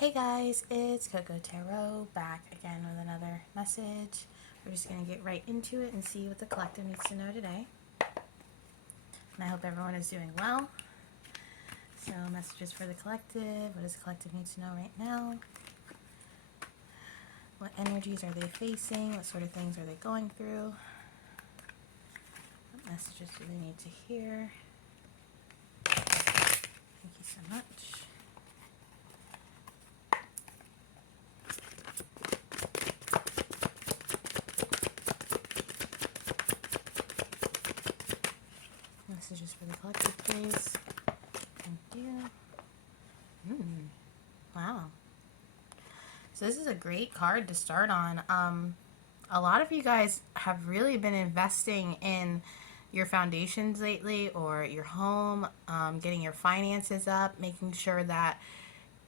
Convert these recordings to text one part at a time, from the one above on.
Hey guys, it's Coco Tarot back again with another message. We're just going to get right into it and see what the collective needs to know today. And I hope everyone is doing well. So messages for the collective. What does the collective need to know right now? What energies are they facing? What sort of things are they going through? What messages do they need to hear? Thank you so much. Messages for the collective, please. Thank you. Wow. So this is a great card to start on. A lot of you guys have really been investing in your foundations lately, or your home, getting your finances up, making sure that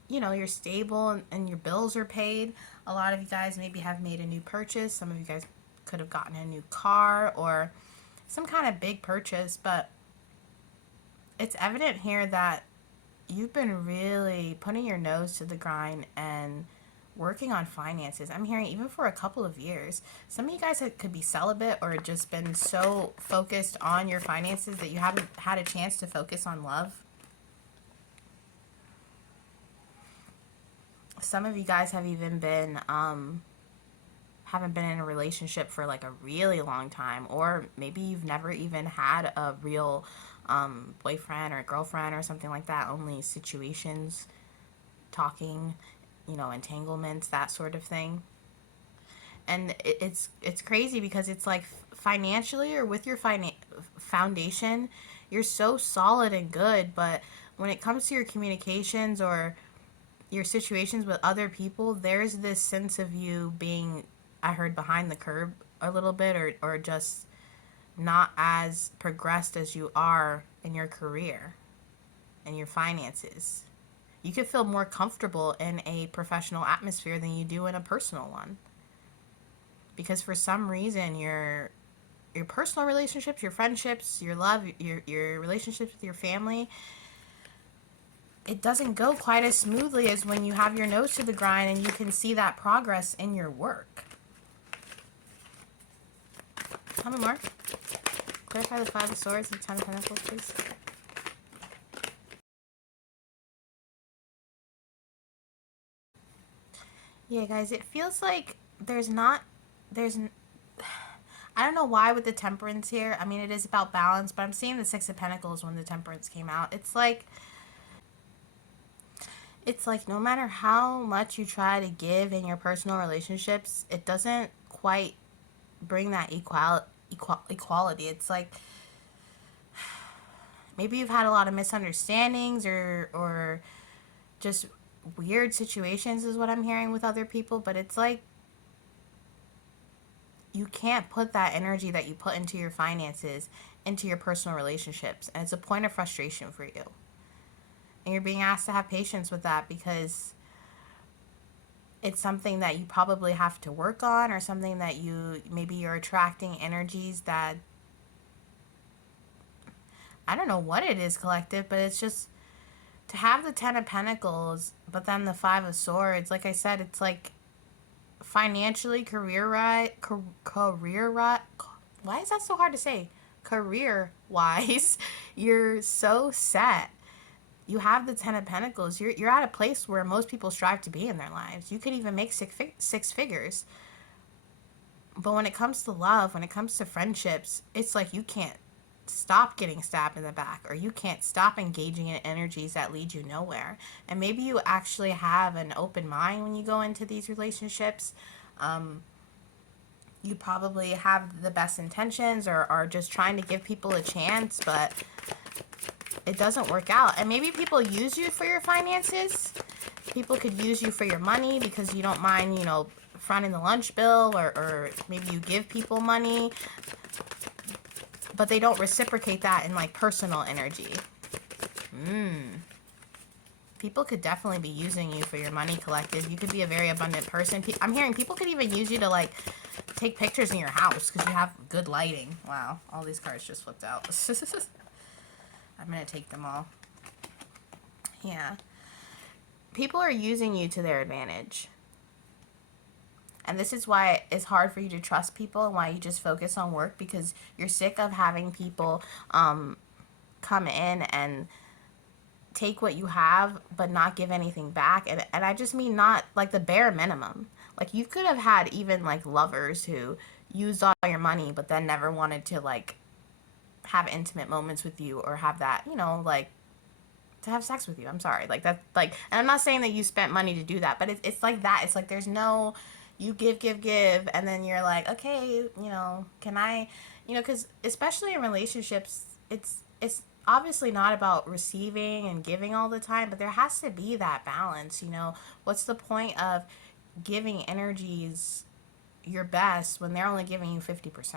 you're stable and your bills are paid. A lot of you guys maybe have made a new purchase. Some of you guys could have gotten a new car or some kind of big purchase, but it's evident here that you've been really putting your nose to the grind and working on finances. I'm hearing even for a couple of years. Some of you guys could be celibate or just been so focused on your finances that you haven't had a chance to focus on love. Some of you guys have even been haven't been in a relationship for like a really long time, or maybe you've never even had a real boyfriend or girlfriend or something like that. Only situations, talking, entanglements, that sort of thing. And it's crazy because it's like financially or with your foundation, you're so solid and good, but when it comes to your communications or your situations with other people, there's this sense of you being, I heard, behind the curve a little bit, or just not as progressed as you are in your career and your finances. You could feel more comfortable in a professional atmosphere than you do in a personal one. Because for some reason, your personal relationships, your friendships, your love, your relationships with your family, it doesn't go quite as smoothly as when you have your nose to the grind and you can see that progress in your work. Tell me more. Clarify the Five of Swords and Ten of Pentacles, please. Yeah, guys, it feels like there's I don't know why with the Temperance here. I mean, it is about balance, but I'm seeing the Six of Pentacles when the Temperance came out. It's like no matter how much you try to give in your personal relationships, it doesn't quite bring that equality. It's like maybe you've had a lot of misunderstandings or just weird situations is what I'm hearing with other people, but it's like you can't put that energy that you put into your finances into your personal relationships, and it's a point of frustration for you. And you're being asked to have patience with that because it's something that you probably have to work on, or something that maybe you're attracting energies that, I don't know what it is, collective, but it's just to have the Ten of Pentacles, but then the Five of Swords. Like I said, it's like financially, why is that so hard to say? Career-wise, you're so set. You have the Ten of Pentacles. You're at a place where most people strive to be in their lives. You could even make six figures. But when it comes to love, when it comes to friendships, it's like you can't stop getting stabbed in the back, or you can't stop engaging in energies that lead you nowhere. And maybe you actually have an open mind when you go into these relationships. You probably have the best intentions, or are just trying to give people a chance, but it doesn't work out. And maybe people use you for your finances. People could use you for your money because you don't mind, fronting the lunch bill, or maybe you give people money, but they don't reciprocate that in like personal energy. People could definitely be using you for your money, collective. You could be a very abundant person. I'm hearing people could even use you to like take pictures in your house because you have good lighting. Wow, all these cards just flipped out. I'm going to take them all. Yeah. people are using you to their advantage. And this is why it's hard for you to trust people and why you just focus on work, because you're sick of having people come in and take what you have but not give anything back. And I just mean not like the bare minimum. Like you could have had even like lovers who used all your money but then never wanted to like have intimate moments with you or have that, like to have sex with you. I'm sorry. Like that, like, and I'm not saying that you spent money to do that, but it's like that. It's like there's no, you give, and then you're like, okay, can I, because especially in relationships, it's obviously not about receiving and giving all the time, but there has to be that balance. What's the point of giving energies your best when they're only giving you 50%?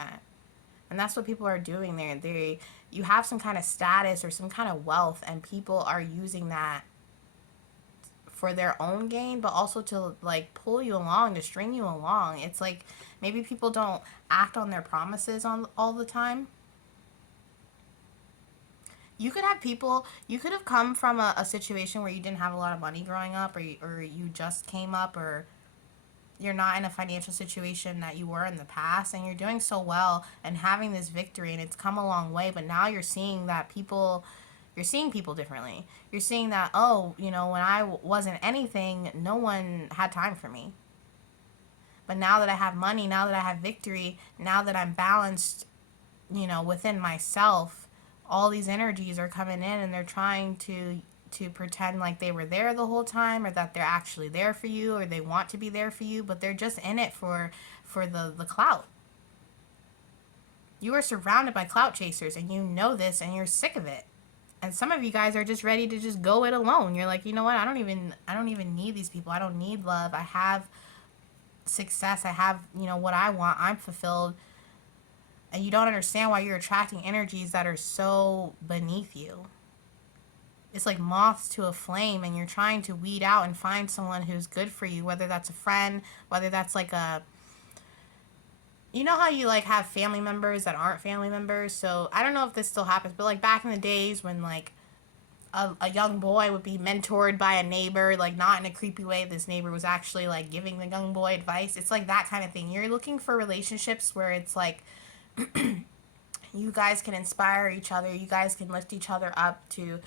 And that's what people are doing there. You have some kind of status or some kind of wealth, and people are using that for their own gain, but also to like pull you along, to string you along. It's like maybe people don't act on their promises on all the time. You could have people, you could have come from a situation where you didn't have a lot of money growing up, or you just came up, or you're not in a financial situation that you were in the past, and you're doing so well and having this victory, and it's come a long way. But now you're seeing that you're seeing people differently. You're seeing that, oh, when I wasn't anything, no one had time for me. But now that I have money, now that I have victory, now that I'm balanced, within myself, all these energies are coming in, and they're trying to pretend like they were there the whole time, or that they're actually there for you, or they want to be there for you, but they're just in it for the clout. You are surrounded by clout chasers, and you know this, and you're sick of it. And some of you guys are just ready to just go it alone. You're like, you know what? I don't even need these people. I don't need love. I have success. I have, what I want. I'm fulfilled. And you don't understand why you're attracting energies that are so beneath you. It's like moths to a flame, and you're trying to weed out and find someone who's good for you, whether that's a friend, whether that's like how you like have family members that aren't family members. So I don't know if this still happens, but like back in the days when like a young boy would be mentored by a neighbor, like not in a creepy way, this neighbor was actually like giving the young boy advice. It's like that kind of thing. You're looking for relationships where it's like you guys can inspire each other, you guys can lift each other up to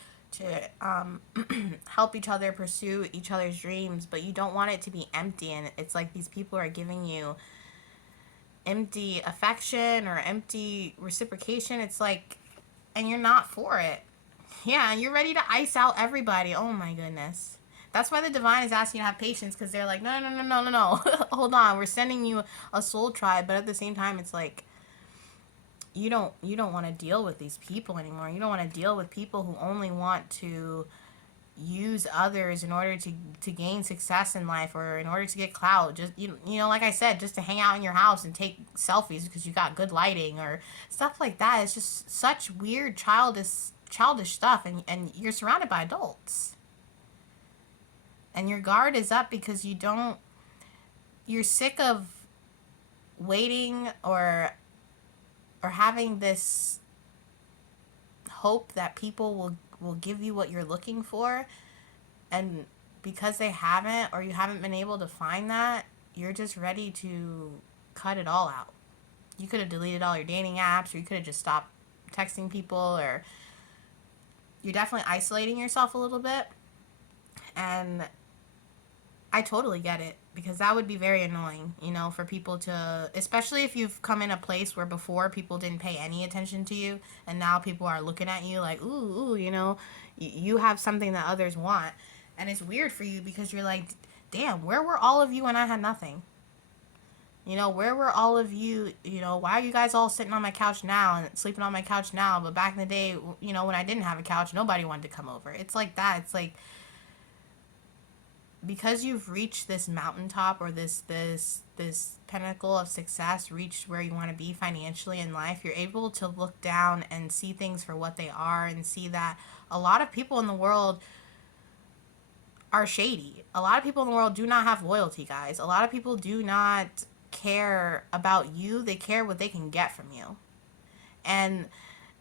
help each other pursue each other's dreams, but you don't want it to be empty. And it's like these people are giving you empty affection or empty reciprocation. It's like, and you're not for it. Yeah, you're ready to ice out everybody. Oh my goodness. That's why the divine is asking you to have patience, because they're like, no, no, no, no, no, no. Hold on, we're sending you a soul tribe, but at the same time, it's like you don't want to deal with these people anymore. You don't want to deal with people who only want to use others in order to gain success in life, or in order to get clout. Just like I said, just to hang out in your house and take selfies because you got good lighting or stuff like that. It's just such weird childish stuff, and you're surrounded by adults. And your guard is up because you're sick of waiting or having this hope that people will give you what you're looking for, and because they haven't, or you haven't been able to find that, you're just ready to cut it all out. You could have deleted all your dating apps, or you could have just stopped texting people, or you're definitely isolating yourself a little bit. And I totally get it, because that would be very annoying, for people to, especially if you've come in a place where before people didn't pay any attention to you, and now people are looking at you like, ooh, you have something that others want. And it's weird for you because you're like, damn, where were all of you when I had nothing? Where were all of you? Why are you guys all sitting on my couch now and sleeping on my couch now? But back in the day, when I didn't have a couch, nobody wanted to come over. It's like that. It's like, because you've reached this mountaintop, or this pinnacle of success, reached where you want to be financially in life, you're able to look down and see things for what they are, and see that a lot of people in the world are shady. A lot of people in the world do not have loyalty, guys. A lot of people do not care about you. They care what they can get from you. And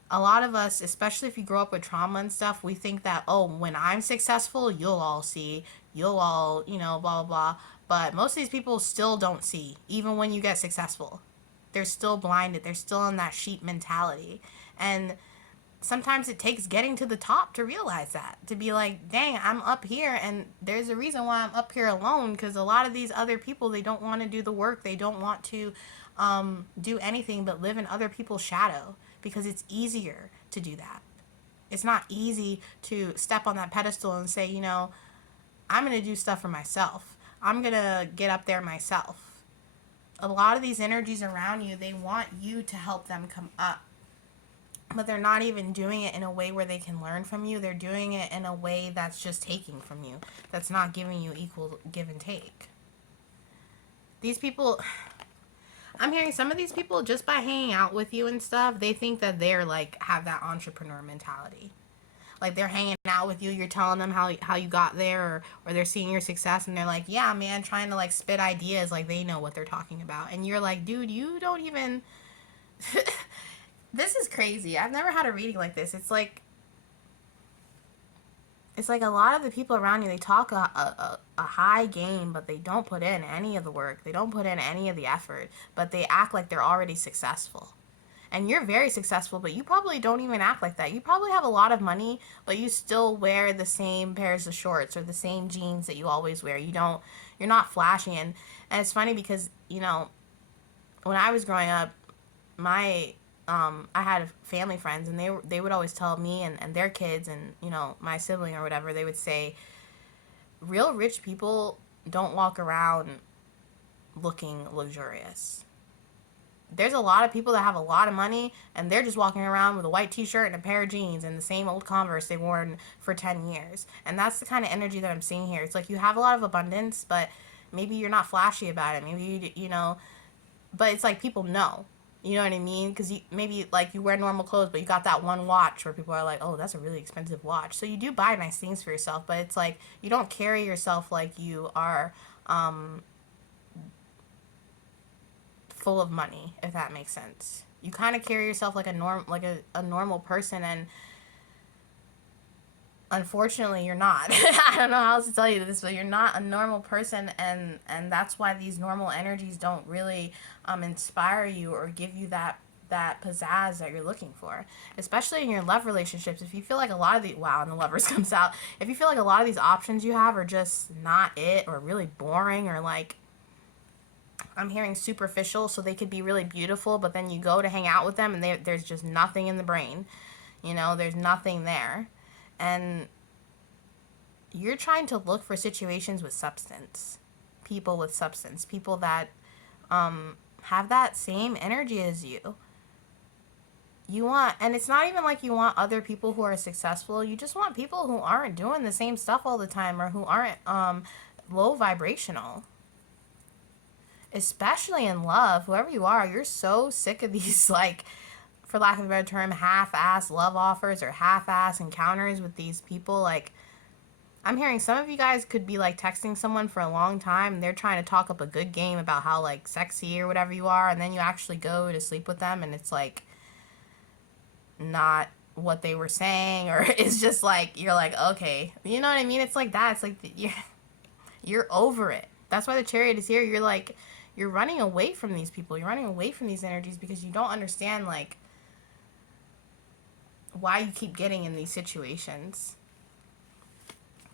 A lot of us, especially if you grow up with trauma and stuff, we think that, oh, when I'm successful, you'll all see, you'll all, blah, blah, blah. But most of these people still don't see, even when you get successful. They're still blinded. They're still in that sheep mentality. And sometimes it takes getting to the top to realize that, to be like, dang, I'm up here, and there's a reason why I'm up here alone, because a lot of these other people, they don't want to do the work. They don't want to do anything but live in other people's shadow, because it's easier to do that. It's not easy to step on that pedestal and say, I'm going to do stuff for myself. I'm going to get up there myself. A lot of these energies around you, they want you to help them come up, but they're not even doing it in a way where they can learn from you. They're doing it in a way that's just taking from you, that's not giving you equal give and take. These people, I'm hearing some of these people, just by hanging out with you and stuff, they think that they're like, have that entrepreneur mentality. Like, they're hanging out with you, you're telling them how you got there, or they're seeing your success, and they're like, yeah, man, trying to like spit ideas like they know what they're talking about. And you're like, dude, you don't even this is crazy. I've never had a reading like this. It's like a lot of the people around you, they talk a high game, but they don't put in any of the work. They don't put in any of the effort, but they act like they're already successful. And you're very successful, but you probably don't even act like that. You probably have a lot of money, but you still wear the same pairs of shorts or the same jeans that you always wear. You're not flashy. And it's funny because, when I was growing up, my I had family friends, and they would always tell me and their kids and, my sibling or whatever, they would say, real rich people don't walk around looking luxurious. There's a lot of people that have a lot of money, and they're just walking around with a white t-shirt and a pair of jeans and the same old Converse they've worn for 10 years. And that's the kind of energy that I'm seeing here. It's like you have a lot of abundance, but maybe you're not flashy about it. Maybe but it's like people know. You know what I mean? Because maybe like you wear normal clothes, but you got that one watch where people are like, oh, that's a really expensive watch. So you do buy nice things for yourself, but it's like you don't carry yourself like you are full of money, if that makes sense. You kind of carry yourself like a normal person, and unfortunately you're not. I don't know how else to tell you this, but you're not a normal person, and that's why these normal energies don't really inspire you or give you that pizzazz that you're looking for, especially in your love relationships. If you feel like a lot of the and the lovers comes out, if you feel like a lot of these options you have are just not it, or really boring, or like, I'm hearing superficial, so they could be really beautiful, but then you go to hang out with them and there's just nothing in the brain, there's nothing there. And you're trying to look for situations with substance, people with substance, people that have that same energy as you. And it's not even like you want other people who are successful. You just want people who aren't doing the same stuff all the time, or who aren't low vibrational. Especially in love, whoever you are, you're so sick of these, like, for lack of a better term, half-ass love offers or half-ass encounters with these people. Like, I'm hearing some of you guys could be, like, texting someone for a long time, and they're trying to talk up a good game about how, like, sexy or whatever you are, and then you actually go to sleep with them, and it's, like, not what they were saying, or it's just, like, you're like, okay. You know what I mean? It's like that. It's like, you're over it. That's why the Chariot is here. You're, like, you're running away from these people. You're running away from these energies because you don't understand, like, why you keep getting in these situations.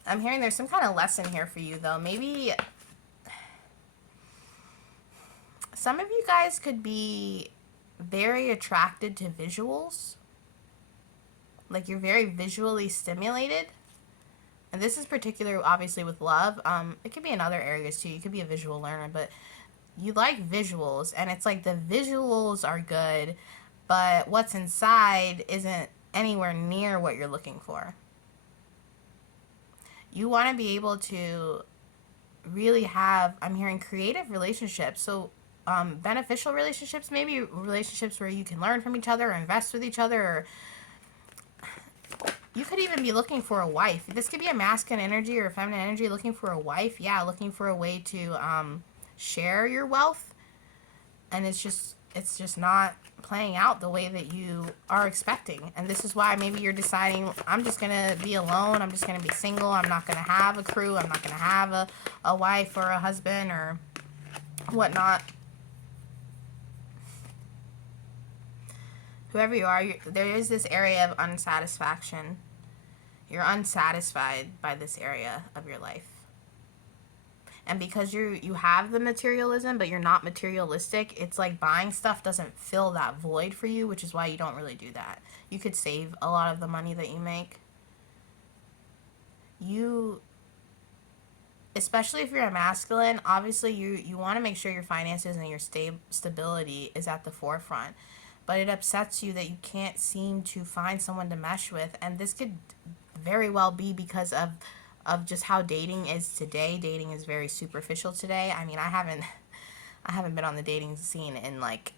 I'm hearing there's some kind of lesson here for you, though. Maybe some of you guys could be very attracted to visuals. Like, you're very visually stimulated. And this is particular, obviously, with love. It could be in other areas, too. You could be a visual learner, but you like visuals. And it's like the visuals are good, but what's inside isn't anywhere near what you're looking for. You want to be able to really have, I'm hearing, creative relationships. So beneficial relationships, maybe relationships where you can learn from each other or invest with each other, or you could even be looking for a wife. This could be a masculine energy or a feminine energy, looking for a wife. Yeah, looking for a way to share your wealth. And it's just it's just not playing out the way that you are expecting. And this is why maybe you're deciding, I'm just going to be alone. I'm just going to be single. I'm not going to have a crew. I'm not going to have a wife or a husband or whatnot. Whoever you are, there is this area of unsatisfaction. You're unsatisfied by this area of your life. And because you have the materialism, but you're not materialistic, it's like buying stuff doesn't fill that void for you, which is why you don't really do that. You could save a lot of the money that you make. Especially if you're a masculine, obviously you want to make sure your finances and your stability is at the forefront. But it upsets you that you can't seem to find someone to mesh with. And this could very well be because of just how dating is today. Dating is very superficial today. I mean, I haven't been on the dating scene in like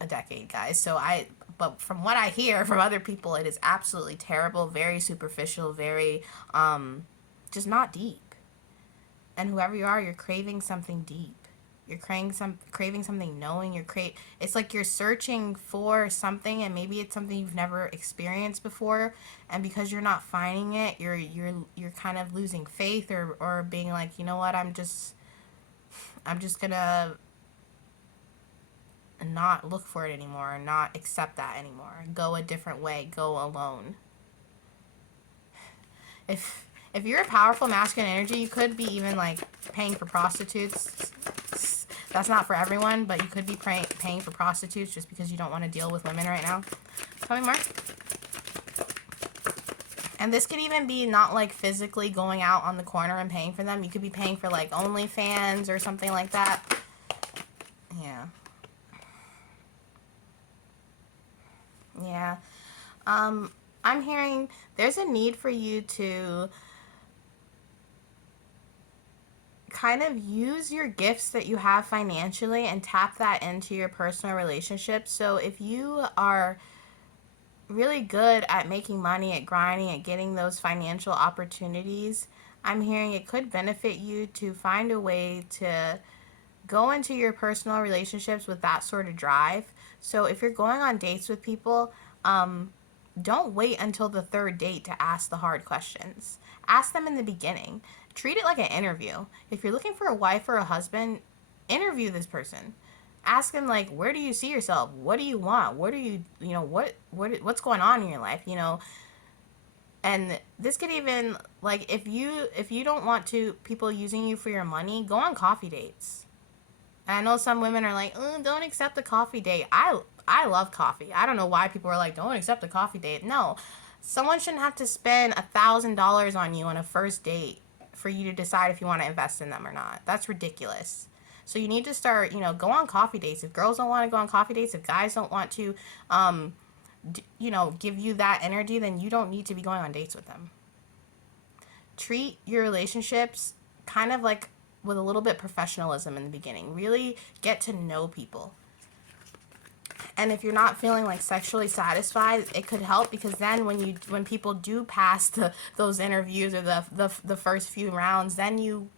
a decade, guys. But from what I hear from other people, it is absolutely terrible, very superficial, very just not deep. And whoever you are, you're craving something deep. You're craving something knowing. It's like you're searching for something, and maybe it's something you've never experienced before, and because you're not finding it, you're kind of losing faith, or being like, you know what, I'm just gonna not look for it anymore, not accept that anymore, go a different way, go alone. If you're a powerful masculine energy, you could be even like paying for prostitutes. That's not for everyone, but you could be paying for prostitutes just because you don't want to deal with women right now. Tell me more. And this could even be not like physically going out on the corner and paying for them. You could be paying for like OnlyFans or something like that. Yeah. Yeah. I'm hearing there's a need for you to kind of use your gifts that you have financially and tap that into your personal relationships. So if you are really good at making money, at grinding, at getting those financial opportunities, I'm hearing it could benefit you to find a way to go into your personal relationships with that sort of drive. So if you're going on dates with people, don't wait until the third date to ask the hard questions. Ask them in the beginning. Treat it like an interview. If you're looking for a wife or a husband, interview this person. Ask them, like, where do you see yourself? What do you want? What are you, what's going on in your life, And this could even, like, if you don't want people using you for your money, go on coffee dates. And I know some women are like, don't accept the coffee date. I love coffee. I don't know why people are like, don't accept the coffee date. No, someone shouldn't have to spend $1,000 on you on a first date for you to decide if you want to invest in them or not. That's ridiculous. So you need to start, go on coffee dates. If girls don't want to go on coffee dates, if guys don't want to, give you that energy, then you don't need to be going on dates with them. Treat your relationships kind of like with a little bit professionalism in the beginning. Really get to know people. And if you're not feeling like sexually satisfied, it could help, because then when people do pass those interviews or the first few rounds, then you'll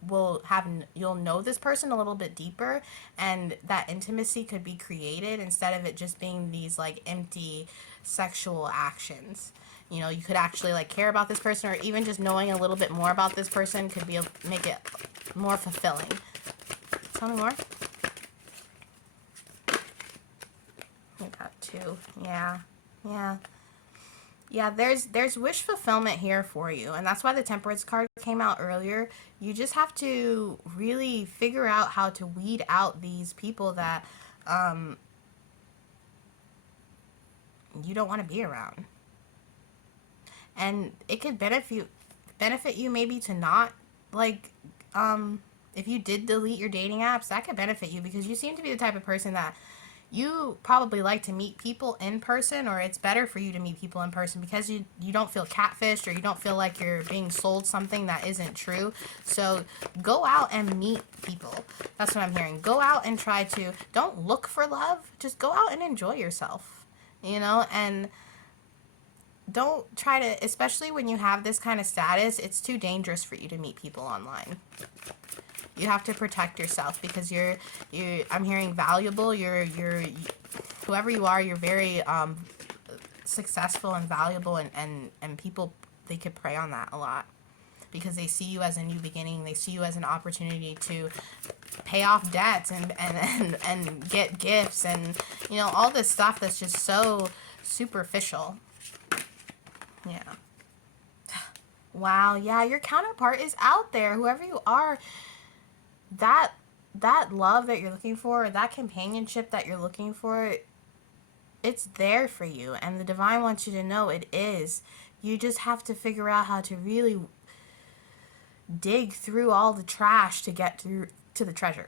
know this person a little bit deeper, and that intimacy could be created instead of it just being these like empty sexual actions. You could actually like care about this person, or even just knowing a little bit more about this person could make it more fulfilling. Tell me more. I got two. Yeah, there's wish fulfillment here for you, and that's why the Temperance card came out earlier. You just have to really figure out how to weed out these people that you don't want to be around. And it could benefit you maybe to not, like, if you did delete your dating apps, that could benefit you, because you seem to be the type of person that you probably like to meet people in person, or it's better for you to meet people in person because you don't feel catfished, or you don't feel like you're being sold something that isn't true. So go out and meet people. That's what I'm hearing. Go out and don't look for love. Just go out and enjoy yourself, and don't try to, especially when you have this kind of status, it's too dangerous for you to meet people online. You have to protect yourself because I'm hearing valuable. Whoever you are, you're very successful and valuable, and people, they could prey on that a lot because they see you as a new beginning. They see you as an opportunity to pay off debts and get gifts and, you know, all this stuff that's just so superficial. Yeah. Wow, yeah, your counterpart is out there. Whoever you are, that love that you're looking for, that companionship that you're looking for, it's there for you, and the divine wants you to know it is. You just have to figure out how to really dig through all the trash to get through to the treasure.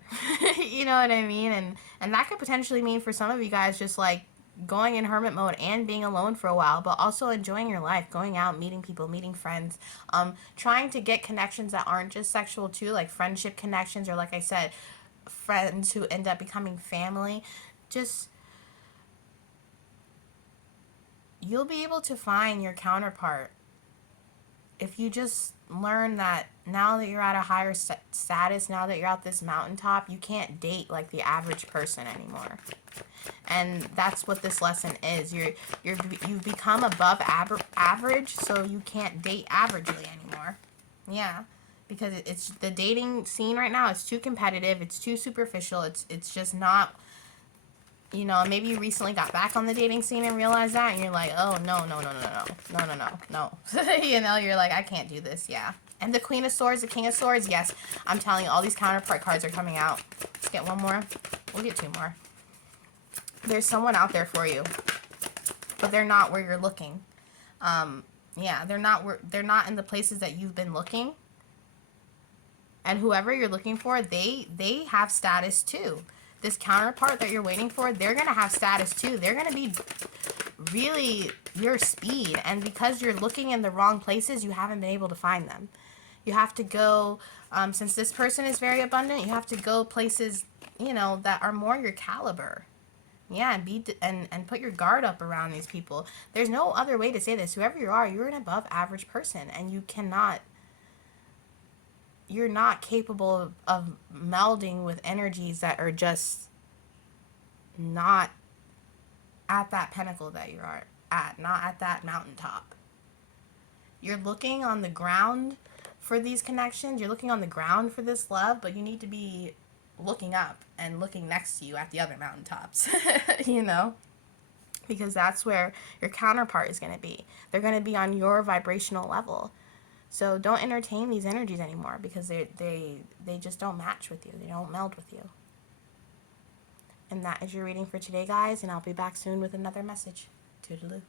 You know what I mean? And that could potentially mean for some of you guys just like going in hermit mode and being alone for a while, but also enjoying your life, going out, meeting people, meeting friends, trying to get connections that aren't just sexual too, like friendship connections, or like I said, friends who end up becoming family. Just, you'll be able to find your counterpart if you just learn that now that you're at a higher status, now that you're at this mountaintop, you can't date like the average person anymore. And that's what this lesson is. You've become above average, so you can't date averagely anymore. Yeah, because it's the dating scene right now. It's too competitive. It's too superficial. It's just not. You know, maybe you recently got back on the dating scene and realized that, and you're like, oh, no. You know, you're like, I can't do this, yeah. And the Queen of Swords, the King of Swords, yes, I'm telling you, all these counterpart cards are coming out. Let's get one more. We'll get two more. There's someone out there for you, but they're not where you're looking. Yeah, they're not in the places that you've been looking. And whoever you're looking for, they have status too. This counterpart that you're waiting for, they're going to have status too. They're going to be really your speed. And because you're looking in the wrong places, you haven't been able to find them. You have to go, since this person is very abundant, you have to go places, you know, that are more your caliber. Yeah, and put your guard up around these people. There's no other way to say this. Whoever you are, you're an above average person, and you're not capable of melding with energies that are just not at that pinnacle that you are at, not at that mountaintop. You're looking on the ground for these connections. You're looking on the ground for this love, but you need to be looking up and looking next to you at the other mountaintops, you know? Because that's where your counterpart is going to be. They're going to be on your vibrational level. So don't entertain these energies anymore because they just don't match with you. They don't meld with you. And that is your reading for today, guys. And I'll be back soon with another message. Toodaloo.